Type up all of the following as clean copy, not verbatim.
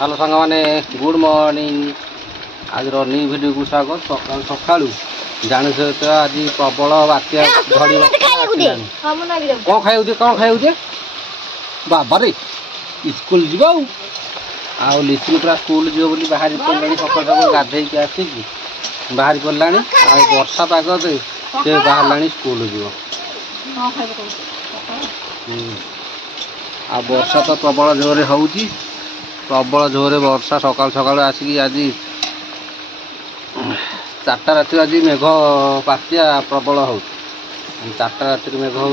Hello सांग मैंने good morning. आज रनिंग वीडियो को स्वागत। सकाल सकाळू जानुछ तो आज प्रबल बात्या झड़ी कौन खाऊ बाबा रे स्कूल जीव आउ लिसी पूरा स्कूल जीव बोली बाहरी पड़े सकाल सकाल गाधे आसिक बाहरी पड़ा वर्षा पाग से बाहर स्कूल जीव आ वर्षा तो प्रबल जोरे होउची प्रबल जोरे वर्षा सकाल सकाल आसिक आज 4टा राति आज मेघ बात्या प्रबल हो 4टा राति मेघ हो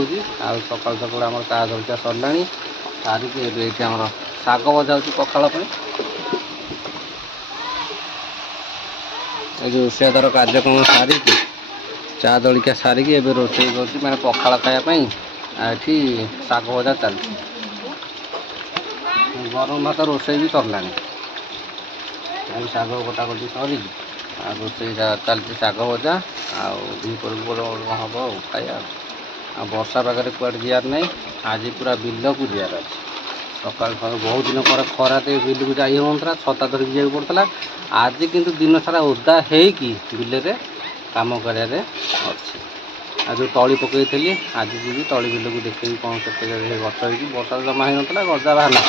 सकाल सकाल आम चा जलखिया सरला सारिक ये आम शाग भजा पखाड़ जो रोषेदार कार्यक्रम सारिक चा जलखिया सारिक रोषे कर पखाड़ खायापी ये शाग भजा चलती गरम भात रोषे भी सरला शाग कटाकटी सर रोषे चलती शाग भजा आपर हम खाया वर्षा पाखे कूड़े जीवार ना आज पूरा बिल को जीवार अच्छे सकाल सकाल बहुत दिन पर खरा बिल को जा छता धरिक जा पड़ता आज किंतु दिन सारा ओदा होगी बिल कम कर जो तली पकई आज जी तली बिल को देखी कौन के गच हो वर्षा जमा हो ना गजा बाहर ना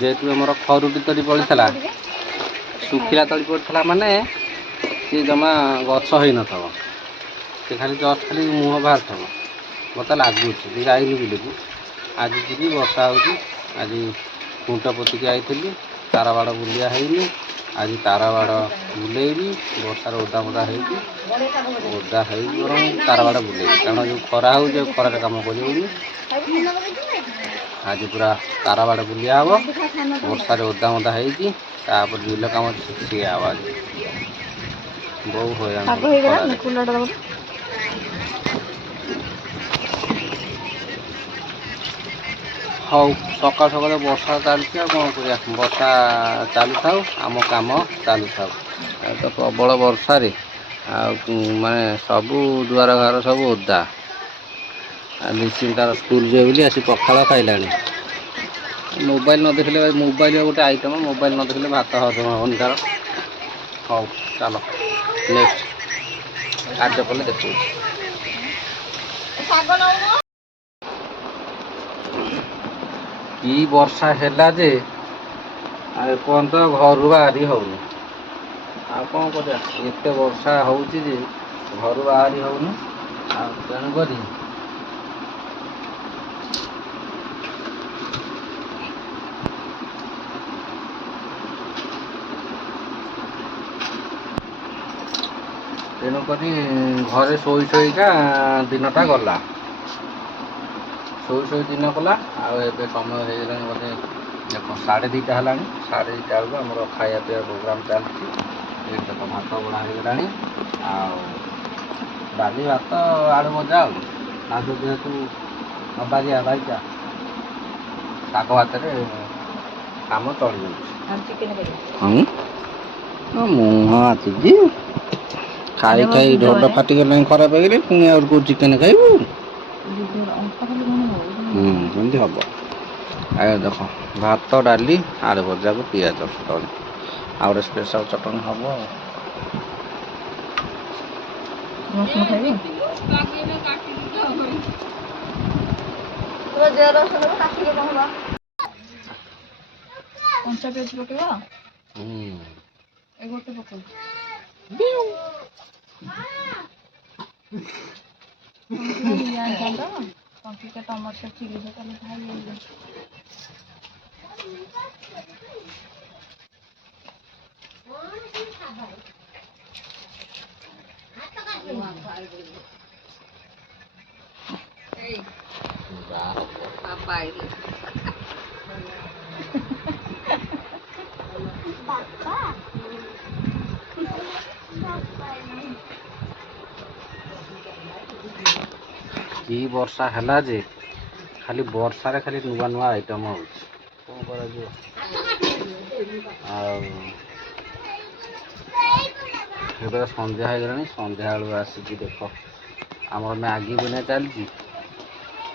जेहेतु आम खरुटी तरी पड़ा सुखिला तली पड़ा माने सी जमा गच हो न सी खाली जस्ट खाली मुह बाहर थो मत लगुच जाइनि बिल को आज जी वर्षा हो आज खुंट पोतिक आई तार बाड़ बुलिया है आज तार बाड़ बुलेबी वर्षार ओदा मोदा ओदा बर तार बाड़ बुलेबी कारण जो खरा हो खरार कम कर आज पूरा तार बाड़ बुलिया हम वर्षार ओदा मोदा होपर बिल कम सी आज बहु हो हौ सकाल सकाल वर्षा चलती कौन कर वर्षा चालू था आम कम चालू था तो प्रबल वर्षा माने सबू दुआर घर सब ओदा लिसी तार स्कूल जाए बोली आसी पखाड़ खाइला मोबाइल न देखले मोबाइल गोटे आइटम मोबाइल न देखले भात हजम हेनी तार हौ चलो नेक्स्ट कार्य कले देखो कि वर्षा है जे एपर्यंत घर बाहरी होनी कौन कर वर्षा हो घर बाहरी होनी तेणुक तेणुक घरे शोई शोईका दिनटा गला शोई शोई दिन गला आए समय हो बोधे देख 2:30 है 2:30 बेलू आम खाया पीवा प्रोग्राम चलती देख भात बड़ा होगा डाली भात आलू भजा आज जेहेतु नबारिया भाईचा शाग भात कम चली जाऊँ मुह आती खाई खाई ढोल फाटिगला खराब हो पुणी आउ कौ चिकेन खाइबू जमी हम आगे देख भात डाली आलू भजा को पिज चटनी आउ स्पेशल चटनी हम कंचा पियाज पकेबा गोटे पक टमाटर चिली कि वर्षा है जे खाली वर्षा रे खाली नुआ नुआ आइटम हो संध्या हो गला संध्या बेलू आसिक देख आम मैगी बना चलती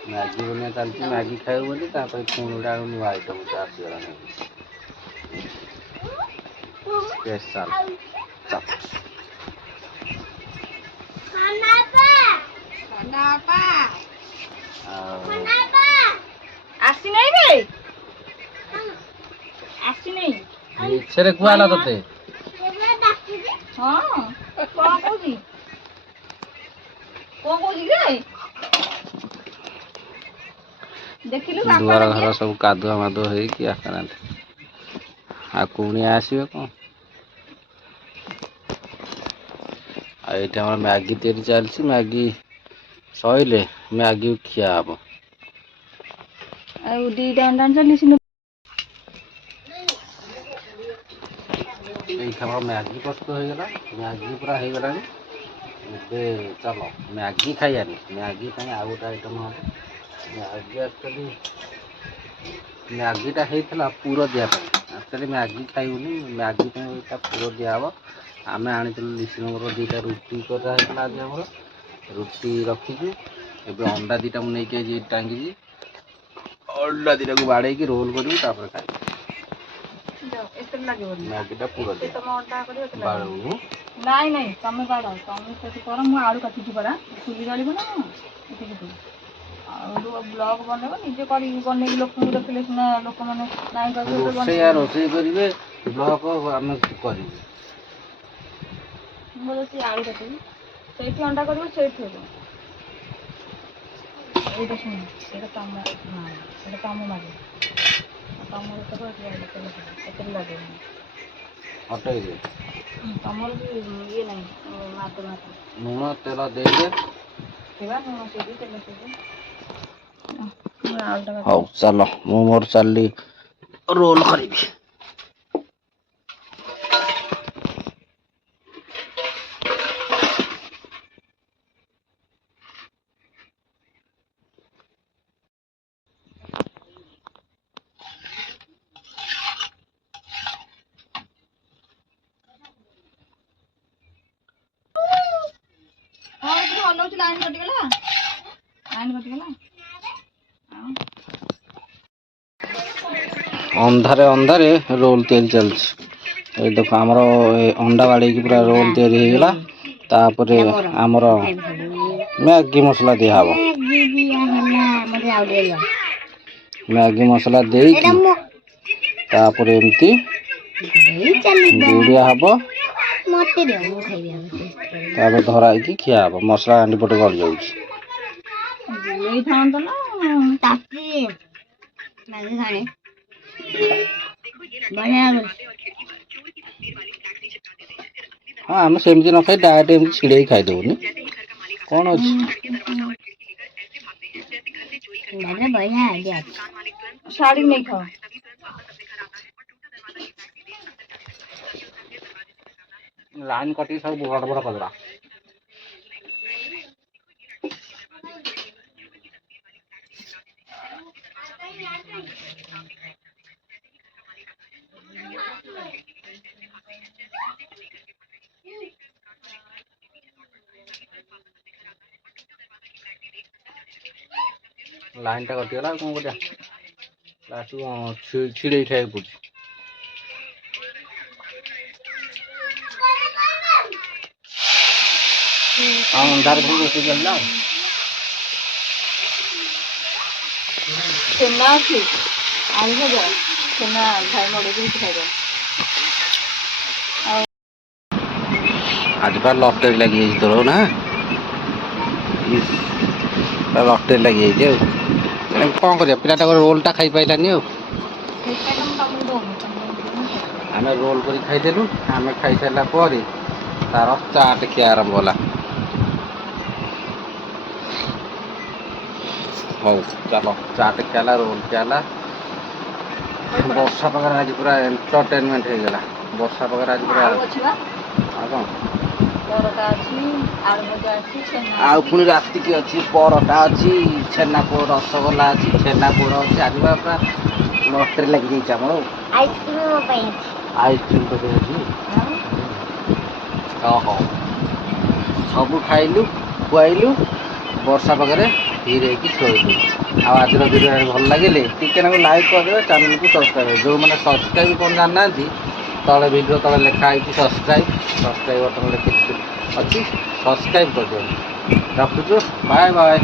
ମ୍ୟାଗି ବନେଇବା ଚାଲିଛି, ମ୍ୟାଗି ଖାଇବୁ ବୋଲି ତାପରେ ପୁଣି ଗୋଟେ ଆଉ ନୂଆ ଆଇଟମ୍ ଆସିଗଲାଣି ସ୍ପେଶାଲ ଚାପ। ଆସିନାହିଁ ବେ ଆସିନାହିଁ। ମିଛରେ କୁହାହେଲା ତତେ। ହଁ କଣ କହୁଛି ରେ ଦେଖିଲୁ ଦୁଆର ଘର ସବୁ କାଦୁଆ ମାଦୁଆ ହେଇକି ଆକାରାନ୍ତି। ଆଉ କୁଣିଆ ଆସିବେ କଣ? ଆଉ ଏଇଠି ଆମର ମ୍ୟାଗି ତିଆରି ଚାଲିଛି, ମ୍ୟାଗି ସଇଲେ ମ୍ୟାଗି ଖିଆ ହବ। ଆଉ ଦିଟା ଅଣ୍ଡା ଚାଲିଛି। ଏଇଠି ଆମର ମ୍ୟାଗି ପ୍ରସ୍ତୁତ ହେଇଗଲା, ମ୍ୟାଗି ପୁରା ହେଇଗଲାଣି। ଏବେ ଚାଲ ମ୍ୟାଗି ଖାଇବାନି, ମ୍ୟାଗି ପାଇଁ ଆଉ ଗୋଟେ ଆଇଟମ୍ ହବ। ମ୍ୟାଗି ଆକ୍ଚୁଆଲି ମ୍ୟାଗିଟା ହେଇଥିଲା ପୁର ଦିଆ ପାଇଁ। ଆକ୍ଚୁଆଲି ମ୍ୟାଗି ଖାଇବୁନି, ମ୍ୟାଗି ପାଇଁ ଏଇଟା ପୁର ଦିଆହେବ। ଆମେ ଆଣିଥିଲୁ ଲିସିନଙ୍କର ଦୁଇଟା ରୁଟି କରା ହେଇଥିଲା ଆଜି ଆମର। ରୁଟି ରଖିଛୁ, ଏବେ ଅଣ୍ଡା ଦୁଇଟା ମୁଁ ନେଇକି ଆଜି ଟାଙ୍ଗିଛି। ଅଣ୍ଡା ଦୁଇଟାକୁ ବାଡ଼େଇକି ରୋଲ୍ କରିବୁ ତାପରେ ଖାଇବୁ। ଏତେ ଲାଗିବନି ମ୍ୟାଗିଟା ପୁର ଏତେ ତମ ଅଣ୍ଡା କରିବ ଏତେ ବାଡ଼ଉ। ନାଇଁ ନାଇଁ ତମେ ବାଡ଼ାଅ, ତମେ ସେଠି କର, ମୁଁ ଆଳୁ କାଟୁଛି ପରା। ଚୁଲି ଜଳିବ ନା ଏଠି ଆଉ ବ୍ଲଗ ବନେଇବ, ନିଜେ କରିକି ବନେଇକି ଲୋକଙ୍କୁ ଦେଖିଲେ ସିନା ଲୋକମାନେ ନାଇଁ କହିବେ ରୋଷେଇଆ ରୋଷେଇ କରିବେ, ବ୍ଲଗ ଆମେ କରିବୁ। ମୁଁ ସେ ଆଳୁ କାଟିବି, ସେଇଠି ଅଣ୍ଡା କରିବ ସେଇଠି ଥୋଇବ। ଏଇଟା ଶୁଣ, ଏଇଟା ତମ ଏଇଟା ତମ ମାରିବ। ତମର ଏତେ ଲାଗିବନି। ହଟେଇଦେ। ତମର ବି ଇଏ ନାହିଁ ମାପ ଲୁଣ ତେଲ ଦେଇଦେ। ହଉ ଚାଲ, ମୁଁ ମୋର ଚାଲିଲି ରୋଲ କରିବି। ଅନଉଛି ଲାଇନ କଟିଗଲା, ଅନ୍ଧାରେ ଅନ୍ଧାରେ ରୋଲ ତିଆରି ଚାଲିଛି। ଏଇ ଦେଖ ଆମର ଅଣ୍ଡା ବାଡ଼େଇକି ପୁରା ରୋଲ ତିଆରି ହେଇଗଲା। ତାପରେ ଆମର ମ୍ୟାଗି ମସଲା ଦିଆହବ। ମ୍ୟାଗି ମସଲା ଦେଇକି ତାପରେ ଏମିତି ଗୁଡିଆ ହବ, ତାପରେ ଧରା ହେଇକି ଖିଆ ହବ। ମସଲା ହାଣ୍ଡି ପଟେ ଗଳି ଯାଉଛି। ହଁ ଆମେ ସେମିତି ନ ଖାଇ ଡାଇରେକ୍ଟ ଏମିତି ଛିଡ଼େଇକି ଖାଇଦେବୁନି, କ'ଣ ଅଛି। ଶାଢ଼ୀ ନେଇ ଖାଅ। ଲାଇନ୍ କଟିକି ସବୁ ବଡ଼ ବଡ଼ କରିଦେଲା। ଲାଇନ୍ ଟା କଟିଗଲା, ଆଉ କ'ଣ କରିବା। ଲାଷ୍ଟକୁ ଛିଡ଼େଇ ଖାଇବାକୁ ପଡୁଛି। ଅନ୍ଧାରେ ପୁଣି ରୋଷେଇ ଚାଲିଲା ଆଉ। ଛେନା ଅଛି, ଆଳୁ ଭଜା, ଛେନା ଖାଇ ମଡ଼େଇକି ଖାଇବ। ଆଜି ପା ଲଟେରୀ ଲାଗିଯାଇଛି ତୋର ନା? ଲଟେରୀ ଲାଗିଯାଇଛି ଆଉ। କ'ଣ କରିବା, ପିଲାଟା ରୋଲଟା ଖାଇପାରିଲାନି ଆଉ। ଆମେ ରୋଲ କରି ଖାଇଦେଲୁ। ଆମେ ଖାଇସାରିଲା ପରେ ତାର ଚାଟ ଖିଆ ଆରମ୍ଭ ହେଲା। ହଉ ଚାଲ, ଚାଟ ଖିଆ ହେଲା, ରୋଲ ଖିଆ ହେଲା। ବର୍ଷା ପାଗରେ ଆଜି ପୁରା ଏଣ୍ଟରଟେନମେଣ୍ଟ ହେଇଗଲା। ବର୍ଷା ପାଗରେ ଆଜି ପୁରା ଆଉ କ'ଣ, ଆଉ ପୁଣି ରାତିକି ଅଛି ପରଟା ଅଛି, ଛେନାପୋଡ଼ ରସଗୋଲା ଅଛି, ଛେନାପୋଡ଼ ଅଛି। ଆଜି ପୁରା ଲଟେରୀ ଲାଗିଯାଇଛି ଆମର। ଆଇସ୍କ୍ରିମ୍ ତ ଅଛି। ହଉ ସବୁ ଖାଇଲୁ, ଖୁଆଇଲୁ ବର୍ଷା ପାଗରେ। ଧୀରେ ହେଇକି ଶୋଇଲି। ଆଉ ଆଜିର ଭିଡ଼ିଓ ଭଲ ଲାଗିଲେ ଟିକେ ନାକୁ ଲାଇକ୍ କରିଦେବେ, ଚ୍ୟାନେଲକୁ ସବସ୍କ୍ରାଇବ୍। ଯେଉଁମାନେ ସବସ୍କ୍ରାଇବ୍ କ'ଣ ଜାଣିନାହାନ୍ତି ତଳେ ଭିଡ଼ିଓ ତଳେ ଲେଖା ହେଇଛି ସବସ୍କ୍ରାଇବ୍ ବଟନ୍ ଲେଖି ଅଛି, ସବସ୍କ୍ରାଇବ୍ କରିଦିଅନ୍ତୁ। ରଖୁଛୁ, ବାଏ ବାଏ।